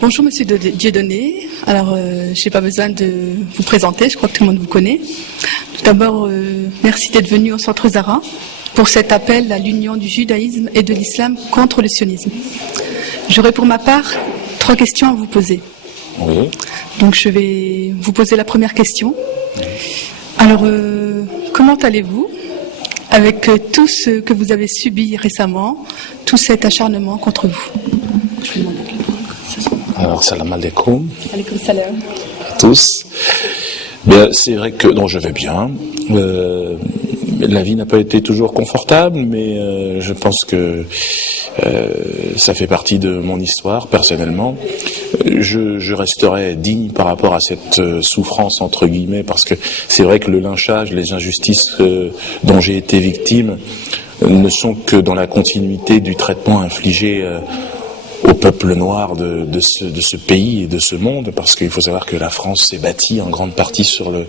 Bonjour Monsieur Dieudonné. Alors, je n'ai pas besoin de vous présenter, je crois que tout le monde vous connaît. Tout d'abord, merci d'être venu au Centre Zahra pour cet appel à l'union du judaïsme et de l'islam contre le sionisme. J'aurai pour ma part 3 questions à vous poser. Oui. Donc je vais vous poser la première question. Alors, comment allez-vous avec tout ce que vous avez subi récemment, tout cet acharnement contre vous? Alors, salam alaikum Alaikum salam. à tous. Bien, c'est vrai que non, je vais bien. La vie n'a pas été toujours confortable, mais je pense que ça fait partie de mon histoire, personnellement. Je resterai digne par rapport à cette souffrance, entre guillemets, parce que c'est vrai que le lynchage, les injustices dont j'ai été victime ne sont que dans la continuité du traitement infligé au peuple noir de ce pays et de ce monde, parce qu'il faut savoir que la France s'est bâtie en grande partie sur le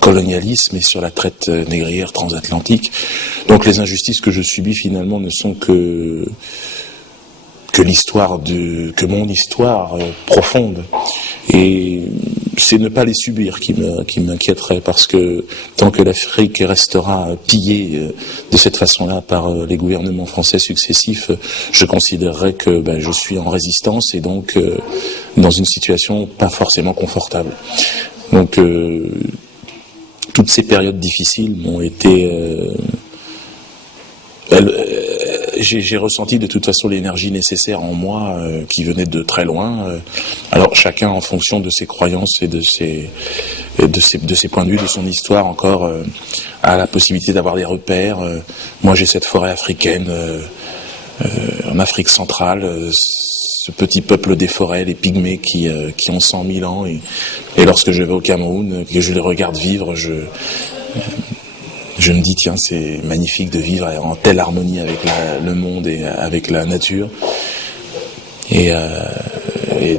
colonialisme et sur la traite négrière transatlantique. Donc les injustices que je subis finalement ne sont que mon histoire profonde. Et c'est ne pas les subir qui m'inquiéterait, parce que tant que l'Afrique restera pillée de cette façon-là par les gouvernements français successifs, je considérerais que je suis en résistance et donc dans une situation pas forcément confortable. Donc toutes ces périodes difficiles m'ont été j'ai ressenti de toute façon l'énergie nécessaire en moi qui venait de très loin. Alors chacun en fonction de ses croyances et de ses points de vue, de son histoire encore, a la possibilité d'avoir des repères. Moi j'ai cette forêt africaine en Afrique centrale, ce petit peuple des forêts, les pygmées qui ont 100 000 ans. Et lorsque je vais au Cameroun, que je les regarde vivre, je me dis, tiens, c'est magnifique de vivre en telle harmonie avec le monde et avec la nature. Et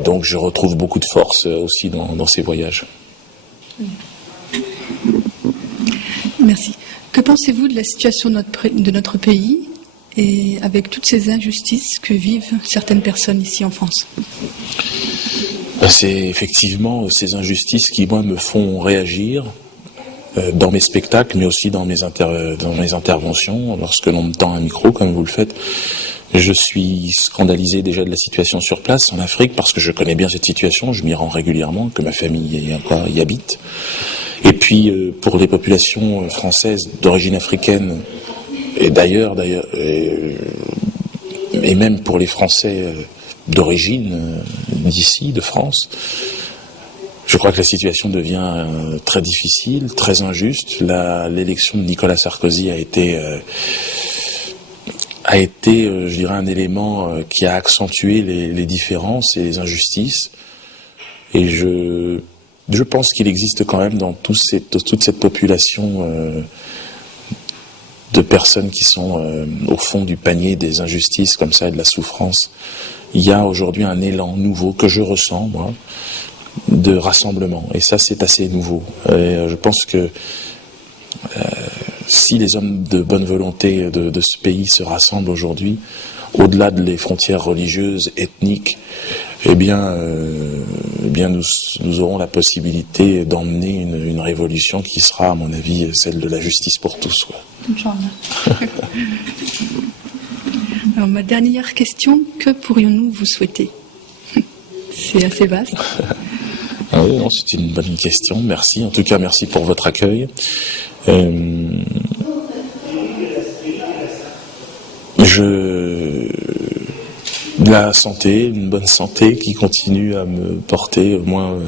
donc, je retrouve beaucoup de force aussi dans ces voyages. Merci. Que pensez-vous de la situation de notre pays et avec toutes ces injustices que vivent certaines personnes ici en France? C'est effectivement ces injustices qui, moi, me font réagir dans mes spectacles, mais aussi dans mes interventions. Lorsque l'on me tend un micro, comme vous le faites, je suis scandalisé déjà de la situation sur place en Afrique, parce que je connais bien cette situation, je m'y rends régulièrement, que ma famille y habite. Et puis pour les populations françaises d'origine africaine, et d'ailleurs, et même pour les Français d'origine d'ici, de France, je crois que la situation devient très difficile, très injuste. L'élection de Nicolas Sarkozy a été, je dirais, un élément qui a accentué les différences et les injustices. Et je pense qu'il existe quand même dans toute cette population de personnes qui sont au fond du panier des injustices comme ça et de la souffrance. Il y a aujourd'hui un élan nouveau que je ressens, moi, de rassemblement, et ça c'est assez nouveau. Et je pense que si les hommes de bonne volonté de ce pays se rassemblent aujourd'hui, au-delà des frontières religieuses, ethniques, eh bien nous aurons la possibilité d'emmener une révolution qui sera, à mon avis, celle de la justice pour tous, quoi. Inch'Allah. Alors ma dernière question, que pourrions-nous vous souhaiter? C'est assez vaste. Ah oui, non, c'est une bonne question, merci. En tout cas, merci pour votre accueil. La santé, une bonne santé qui continue à me porter, au moins.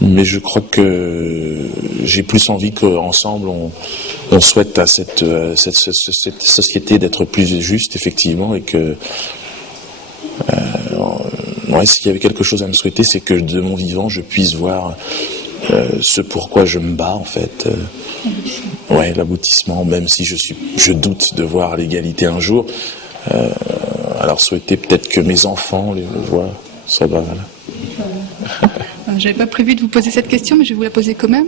Mais je crois que j'ai plus envie qu'ensemble on souhaite à cette société d'être plus juste, effectivement, et que s'il y avait quelque chose à me souhaiter, c'est que de mon vivant, je puisse voir ce pourquoi je me bats, en fait. L'aboutissement, même si je doute de voir l'égalité un jour. Alors souhaiter peut-être que mes enfants le voient, ça va, voilà. J'avais pas prévu de vous poser cette question, mais je vais vous la poser quand même.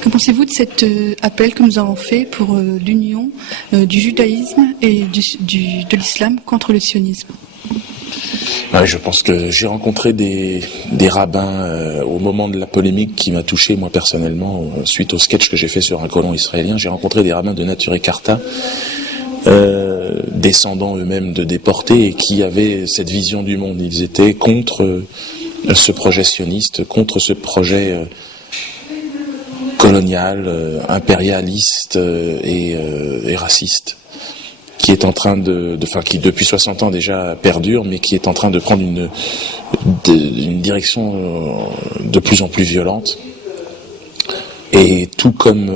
Que pensez-vous de cet appel que nous avons fait pour l'union du judaïsme et de l'islam contre le sionisme? Ouais, je pense que j'ai rencontré des rabbins au moment de la polémique qui m'a touché moi personnellement suite au sketch que j'ai fait sur un colon israélien. J'ai rencontré des rabbins de Nature et Carta, descendants eux-mêmes de déportés et qui avaient cette vision du monde. Ils étaient contre ce projet sioniste, contre ce projet colonial, impérialiste et raciste, qui est en train qui depuis 60 ans déjà perdure, mais qui est en train de prendre une direction de plus en plus violente. Et tout comme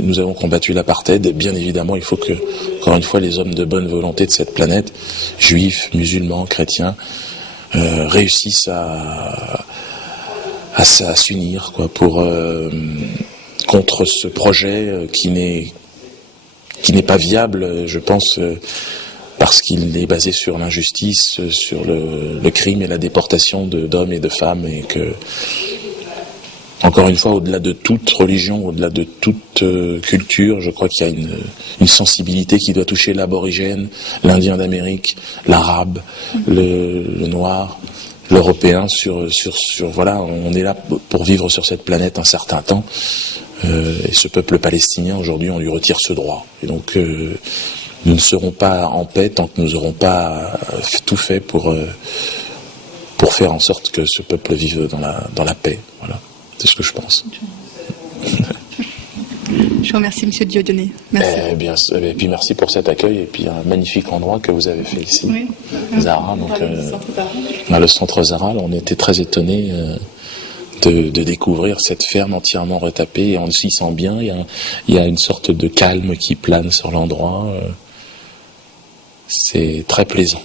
nous avons combattu l'apartheid, bien évidemment, il faut que, encore une fois, les hommes de bonne volonté de cette planète, juifs, musulmans, chrétiens, réussissent à s'unir, quoi, pour contre ce projet qui n'est pas viable, je pense, parce qu'il est basé sur l'injustice, sur le crime et la déportation d'hommes et de femmes, et que, encore une fois, au-delà de toute religion, au-delà de toute culture, je crois qu'il y a une sensibilité qui doit toucher l'aborigène, l'Indien d'Amérique, l'Arabe, le Noir, l'Européen, voilà, on est là pour vivre sur cette planète un certain temps. Et ce peuple palestinien, aujourd'hui, on lui retire ce droit. Et donc, nous ne serons pas en paix tant que nous n'aurons pas tout fait pour faire en sorte que ce peuple vive dans la paix. Voilà, c'est ce que je pense. Je vous remercie, Monsieur Dieudonné. Merci. Et puis merci pour cet accueil et puis un magnifique endroit que vous avez fait ici, Oui. Zahra. Donc, le centre Zahra, on était très étonnés de découvrir cette ferme entièrement retapée, et on s'y sent bien. Il y a une sorte de calme qui plane sur l'endroit. C'est très plaisant.